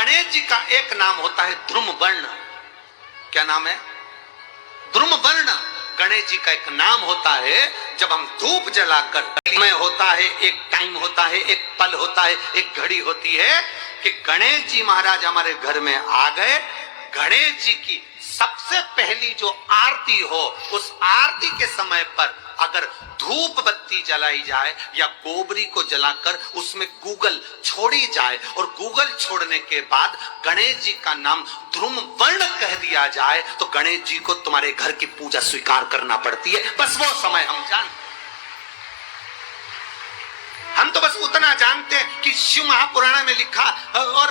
गणेश जी का एक नाम होता है ध्रुम वर्ण। क्या नाम है? ध्रुम वर्ण। गणेश जी का एक नाम होता है। जब हम धूप जलाकर में होता है, एक टाइम होता है, एक पल होता है, एक घड़ी होती है कि गणेश जी महाराज हमारे घर में आ गए। गणेश जी की सबसे पहली जो आरती हो, उस आरती के समय पर अगर धूप बत्ती जलाई जाए या गोबरी को जलाकर उसमें गूगल छोड़ी जाए और गूगल छोड़ने के बाद गणेश जी का नाम ध्रुम वर्ण कह दिया जाए तो गणेश जी को तुम्हारे घर की पूजा स्वीकार करना पड़ती है। बस वो समय हम जानते। हम तो बस उतना जानते हैं कि शिव महापुराण में लिखा और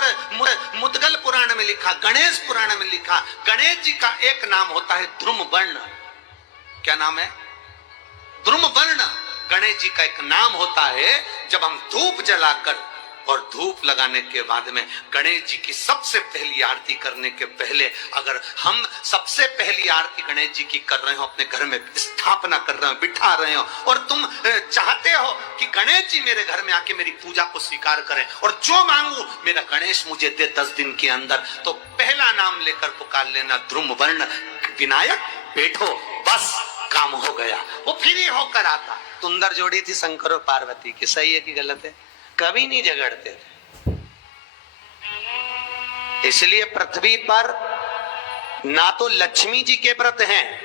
मुद्गल पुराण में लिखा, गणेश पुराण में लिखा, गणेश जी का एक नाम होता है ध्रुम वर्ण। क्या नाम है? ध्रुम वर्ण। गणेश जी का एक नाम होता है। जब हम धूप जलाकर और धूप लगाने के बाद में गणेश जी की सबसे पहली आरती करने के पहले अगर हम सबसे पहली आरती गणेश जी की कर रहे हो, अपने घर में स्थापना कर रहे हो, बिठा रहे हो और तुम चाहते हो कि गणेश जी मेरे घर में आके मेरी पूजा को स्वीकार करें और जो मांगू मेरा गणेश मुझे दे 10 दिन के अंदर, तो पहला नाम लेकर पुकार लेना ध्रुम वर्ण विनायक, बैठो, बस काम हो गया। वो फ्री होकर आता। सुंदर जोड़ी थी शंकर और पार्वती की। सही है कि गलत है? कभी नहीं झगड़ते थे। इसलिए पृथ्वी पर ना तो लक्ष्मी जी के व्रत हैं,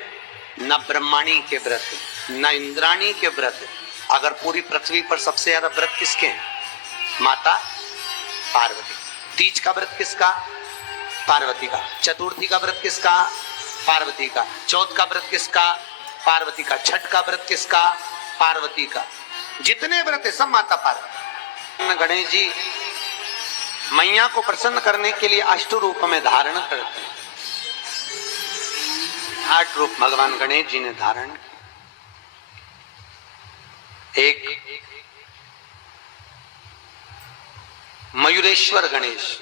ना ब्रह्माणी के व्रत, ना इंद्राणी के व्रत। अगर पूरी पृथ्वी पर सबसे ज्यादा व्रत किसके हैं? माता पार्वती। तीज का व्रत किसका? पार्वती का। चतुर्थी का व्रत किसका? पार्वती का। चौथ का व्रत किसका? पार्वती का। छठ का व्रत किसका? पार्वती का। जितने व्रत है सब माता पार्वती। गणेश जी मैया को प्रसन्न करने के लिए अष्ट रूप में धारण करते हैं। 8 रूप भगवान गणेश जी ने धारण किए। एक मयूरेश्वर गणेश,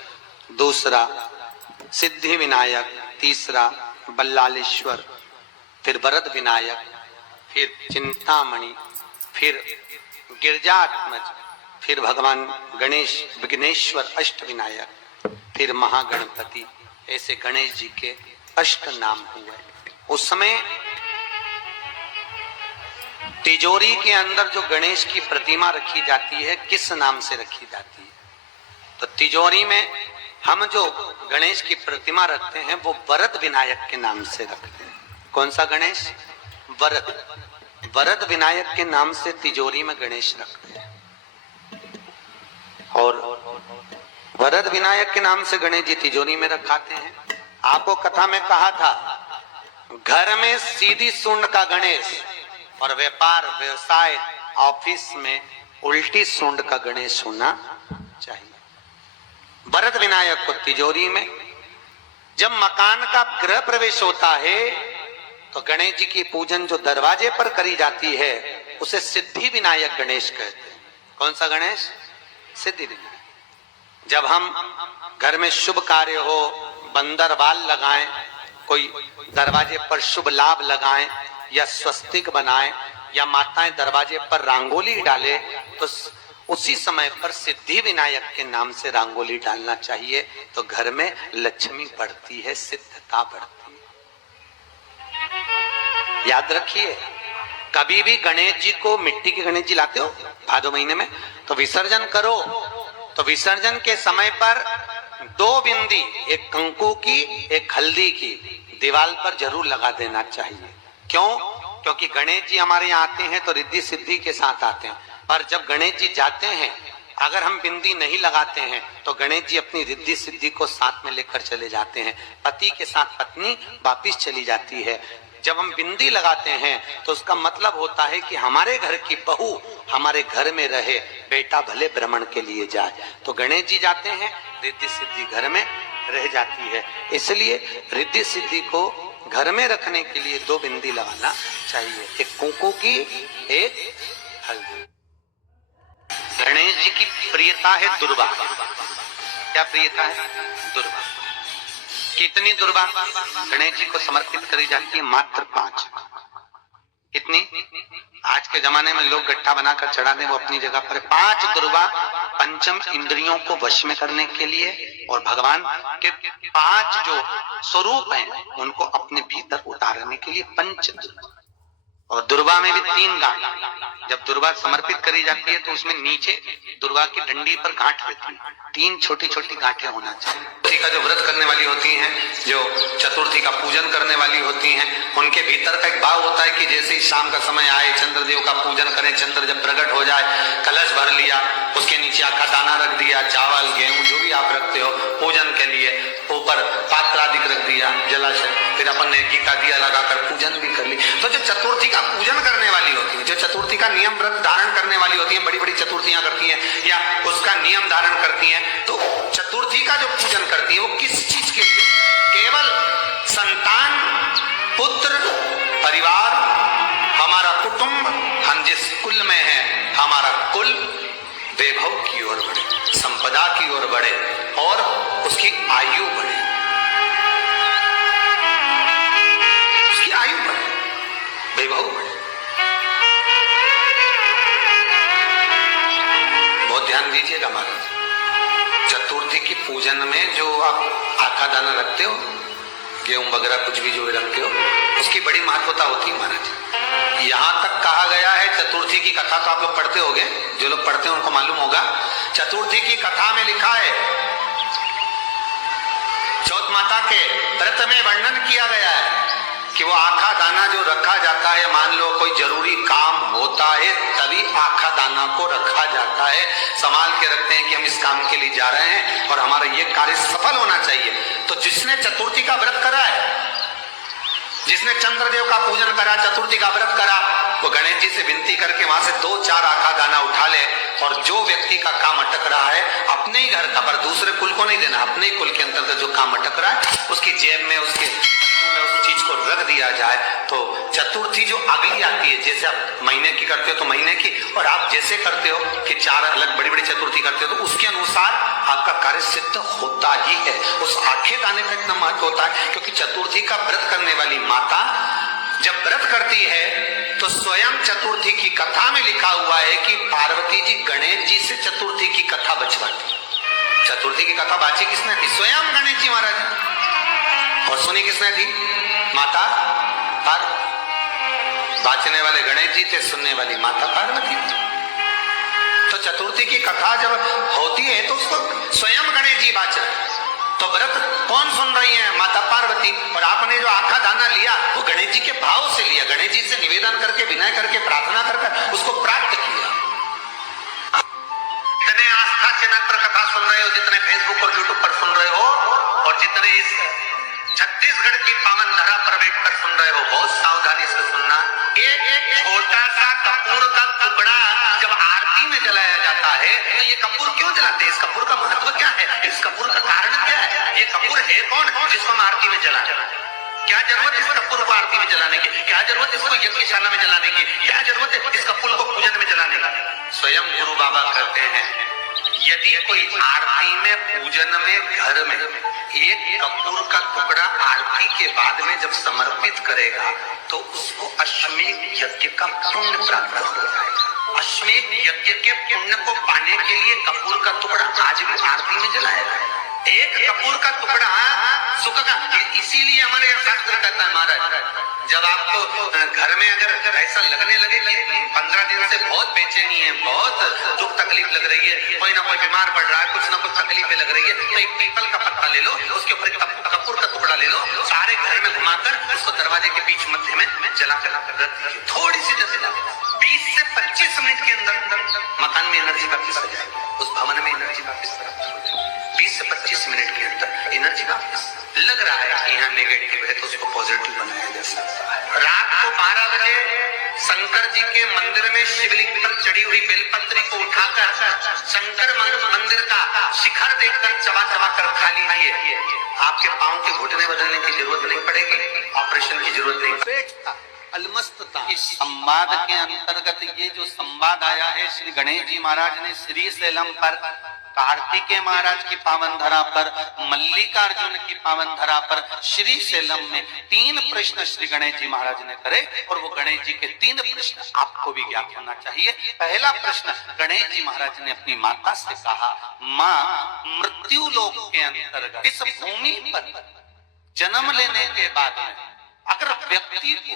दूसरा सिद्धि विनायक, तीसरा बल्लालेश्वर, फिर वरद विनायक, फिर चिंतामणि, फिर गिरजात्मज, फिर भगवान गणेश विघ्नेश्वर अष्ट विनायक, फिर महागणपति। ऐसे गणेश जी के अष्ट नाम हुए। उस समय तिजोरी के अंदर जो गणेश की प्रतिमा रखी जाती है, किस नाम से रखी जाती है? तो तिजोरी में हम जो गणेश की प्रतिमा रखते हैं वो वरद विनायक के नाम से रखते हैं। कौन सा गणेश? वरद। वरद विनायक के नाम से तिजोरी में गणेश रखते हैं। और वरद विनायक के नाम से गणेश जी तिजोरी में रखाते हैं। आपको कथा में कहा था, घर में सीधी सूंड का गणेश और व्यापार व्यवसाय ऑफिस में उल्टी सूंड का गणेश होना चाहिए। वरद विनायक को तिजोरी में। जब मकान का गृह प्रवेश होता है तो गणेश जी की पूजन जो दरवाजे पर करी जाती है उसे सिद्धि विनायक गणेश कहते हैं। कौन सा गणेश? सिद्धि विनायक। जब हम घर में शुभ कार्य हो, बंदरवाल लगाएं, कोई दरवाजे पर शुभ लाभ लगाएं या स्वस्तिक बनाएं या माताएं दरवाजे पर रंगोली डाले, तो उसी समय पर सिद्धि विनायक के नाम से रंगोली डालना चाहिए। तो घर में लक्ष्मी बढ़ती है, सिद्धता बढ़ती है। याद रखिए, कभी भी गणेश जी को, मिट्टी के गणेश जी लाते हो भादो महीने में, तो विसर्जन करो तो विसर्जन के समय पर 2 बिंदी, एक कंकु की, एक हल्दी की, दीवार पर जरूर लगा देना चाहिए। क्यों? क्योंकि गणेश जी हमारे यहाँ आते हैं तो रिद्धि सिद्धि के साथ आते हैं, और जब गणेश जी जाते हैं अगर हम बिंदी नहीं लगाते हैं तो गणेश जी अपनी रिद्धि सिद्धि को साथ में लेकर चले जाते हैं। पति के साथ पत्नी वापिस चली जाती है। जब हम बिंदी लगाते हैं तो उसका मतलब होता है कि हमारे घर की बहू हमारे घर में रहे, बेटा भले भ्रमण के लिए जाए। तो गणेश जी जाते हैं, रिद्धि सिद्धि घर में रह जाती है। इसलिए रिद्धि सिद्धि को घर में रखने के लिए 2 बिंदी लगाना चाहिए, एक कुंकू की, एक हल्दी। गणेश जी की प्रियता है दुर्वा। क्या प्रियता है? दुर्वा। कितनी दुर्वा गणेश जी को समर्पित करी जाती है? मात्र 5। कितनी? आज के जमाने में लोग गट्ठा बनाकर चढ़ा दें, वो अपनी जगह पर। 5 दुर्वा पंचम इंद्रियों को वश में करने के लिए और भगवान के 5 जो स्वरूप हैं उनको अपने भीतर उतारने के लिए पंच। और दुर्वा में भी 3 गांठ। जब दुर्वा समर्पित करी जाती है तो उसमें नीचे दुर्वा की डंडी पर गांठ रहती है, 3 छोटी छोटी गांठें होना चाहिए। चतुर्थी का जो व्रत करने वाली होती हैं, जो चतुर्थी का पूजन करने वाली होती हैं, उनके भीतर का एक भाव होता है कि जैसे ही शाम का समय आए चंद्रदेव का पूजन करें, चंद्र जब प्रकट हो जाए, कलश भर लिया, उसके नीचे आका दाना रख दिया, चावल गेहूं जो भी आप रखते हो पूजन के लिए, ऊपर पात्र आदि रख दिया जलाशय, फिर अपन ने घी का दिया लगाकर पूजन भी कर ली। तो जो चतुर्थी का पूजन करने वाली होती है, जो चतुर्थी का नियम व्रत धारण करने वाली होती है, बड़ी बड़ी चतुर्थियां करती हैं या उसका नियम धारण करती हैं, तो चतुर्थी का जो पूजन करती है वो किस चीज के लिए? केवल संतान, पुत्र, परिवार, हमारा कुटुंब, हम जिस कुल में है हमारा कुल वैभव की ओर बढ़े, संपदा की ओर बढ़े और उसकी आयु बढ़े, उसकी आयु बढ़े, वैभव बढ़े। बहुत ध्यान दीजिएगा महाराज, चतुर्थी की पूजन में जो आप आखा दाना रखते हो, गेहूं वगैरह कुछ भी जो रखते हो, उसकी बड़ी महत्वता होती है महाराज। यहां तक कहा गया है, चतुर्थी की कथा तो आप लोग पढ़ते होंगे, जो लोग पढ़ते हैं उनको मालूम होगा, चतुर्थी की कथा में लिखा है, चौथ माता के व्रत में वर्णन किया गया है कि वो आखा दाना जो रखा जाता है, मान लो कोई जरूरी काम होता है तभी आखा दाना को रखा जाता है, संभाल के रखते हैं कि हम इस काम के लिए जा रहे हैं और हमारा ये कार्य सफल होना चाहिए। तो जिसने चतुर्थी का व्रत करा है, जिसने चंद्रदेव का पूजन करा, चतुर्थी का व्रत करा, वो गणेश जी से विनती करके वहां से 2-4 आखा दाना उठा ले, और जो व्यक्ति का काम अटक रहा है अपने ही घर का, पर दूसरे कुल को नहीं देना, अपने ही कुल के अंतर्गत जो काम अटक रहा है उसकी जेब में, उसके उस चीज को रख दिया जाए। तो चतुर्थी जो अगली आती है, जैसे आप महीने की करते हो तो महीने की, और आप जैसे करते हो कि 4 अलग बड़ी बड़ी चतुर्थी करते हो तो उसके अनुसार आपका कार्य सिद्ध होता ही है। उस आखे दाने का इतना महत्व होता है क्योंकि चतुर्थी का व्रत करने वाली माता जब व्रत करती है तो स्वयं चतुर्थी की कथा में लिखा हुआ है कि पार्वती जी गणेश जी से चतुर्थी की कथा बचवाती। चतुर्थी की कथा बाची किसने थी? स्वयं गणेश जी महाराज। और सुनी किसने थी? माता पार्वती। बाचने वाले गणेश जी थे, सुनने वाली माता पार्वती। तो चतुर्थी की कथा जब होती है तो उसको स्वयं गणेश जी बाच रहे, तो व्रत कौन सुन रही है? माता पार्वती। और आपने जो आखा दाना लिया वो गणेश जी के भाव से लिया, गणेश जी से निवेदन करके, विनय करके, प्रार्थना करके उसको प्राप्त किया। जितने आस्था चैनल पर कथा सुन रहे हो, जितने फेसबुक और यूट्यूब पर सुन रहे हो, और जितने इस छत्तीसगढ़ की पावन धरा पर बैठकर सुन रहे हो, बहुत सावधानी से सुनना। एक छोटा सा कपूर का टुकड़ा जब आरती में जलाया जाता है तो ये कपूर क्यों जलाते हैं? इस कपूर का महत्व क्या है? इस कपूर का कारण क्या है? ये कपूर है कौन जिसको हम आरती में जला? क्या जरूरत इस कपूर को आरती में जलाने की? क्या जरूरत इसको यज्ञशाला में जलाने की? क्या जरूरत है इस कपूर को पूजन में जलाने की? स्वयं गुरु बाबा कहते हैं, यदि कोई आरती में, पूजन में, घर में एक कपूर का टुकड़ा आरती के बाद में जब समर्पित करेगा तो उसको अश्वमेध यज्ञ का पुण्य प्राप्त हो जाएगा। अश्वमेध यज्ञ के पुण्य को पाने के लिए कपूर का टुकड़ा आज भी आरती में जलाएगा। एक कपूर का टुकड़ा सुख का, इसीलिए हमारे यहाँ शास्त्र कहता है महाराज, जब आपको घर में अगर ऐसा लगने लगे कि 15 दिन से बहुत बेचैनी है, बहुत दुख तकलीफ लग रही है, कोई ना कोई बीमार पड़ रहा है, कुछ ना कुछ तकलीफें लग रही है, तो एक पीपल का पत्ता ले लो, उसके ऊपर कपूर का टुकड़ा ले लो, सारे घर में घुमाकर उसको दरवाजे के बीच मध्य में जला कर रख दीजिए। थोड़ी सी जला 20 से 25 मिनट के अंदर मकान में एनर्जी वापिस आ जाएगी, उस भवन में एनर्जी वापिस प्राप्त हो जाएगी। 20 से 25 मिनट के अंदर एनर्जी वापिस। लग रहा है कि यहाँ नेगेटिव है तो उसको पॉजिटिव बनाया जा सकता है। रात को 12 बजे शंकर जी के मंदिर में शिवलिंग पर चढ़ी हुई बेलपत्री को उठाकर शंकर मंदिर का शिखर देखकर चबा चबा कर खा लीजिए। आपके पांव के घुटने बदलने की जरूरत नहीं पड़ेगी, ऑपरेशन की जरूरत नहीं पड़ेगी। अलमस्तता। इस संवाद के अंतर्गत ये जो संवाद आया है, श्री गणेश जी महाराज ने श्री शैलम पर कार्तिकेय महाराज की पावन धरा पर, मल्लिकार्जुन की पावन धरा पर, श्री सेलम में 3 प्रश्न श्री गणेश जी महाराज ने करे और वो गणेश जी के 3 प्रश्न आपको भी ज्ञात होना चाहिए। पहला प्रश्न गणेश जी महाराज ने अपनी माता से कहा, माँ, मृत्यु लोक के अंतर्गत इस भूमि पर जन्म लेने के बाद में अगर व्यक्ति को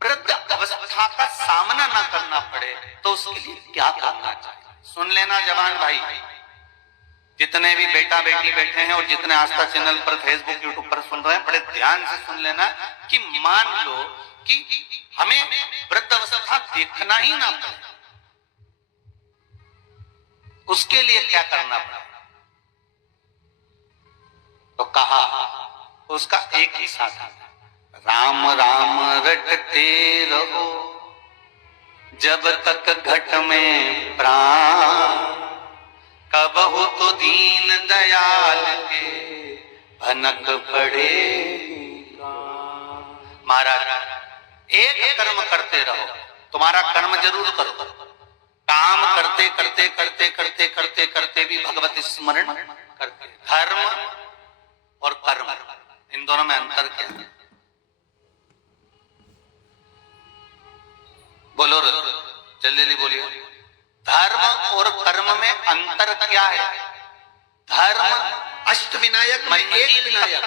वृद्ध अवस्था का सामना ना करना पड़े तो उसके लिए क्या करना चाहिए? सुन लेना जवान भाई, जितने भी बेटा बेटी बैठे हैं और जितने आस्था चैनल पर, फेसबुक, यूट्यूब पर सुन रहे हैं, बड़े ध्यान से सुन लेना कि मान लो कि हमें वृद्ध अवस्था देखना ही ना पड़े, उसके लिए क्या करना पड़े? तो कहा उसका एक ही साधन, राम राम रटते रहो जब तक घट में प्राण, कबहु तो दीन दयाल के भनक पड़ेगा। महाराज एक कर्म करते रहो, तुम्हारा कर्म जरूर करो, काम करते करते करते करते करते करते भी भगवत स्मरण करते। धर्म और कर्म, इन दोनों में अंतर क्या है? बोलो जल्दी बोलिए। धर्म और कर्म में अंतर क्या है? धर्म अष्टविनायक में एक विनायक,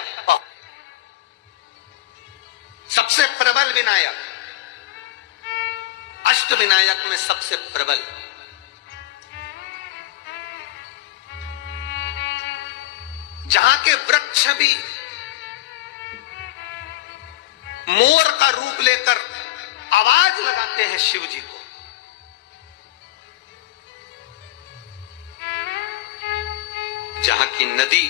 सबसे प्रबल विनायक, अष्टविनायक में सबसे प्रबल। जहां के वृक्ष भी मोर का रूप लेकर आवाज लगाते हैं शिव जी को, जहां की नदी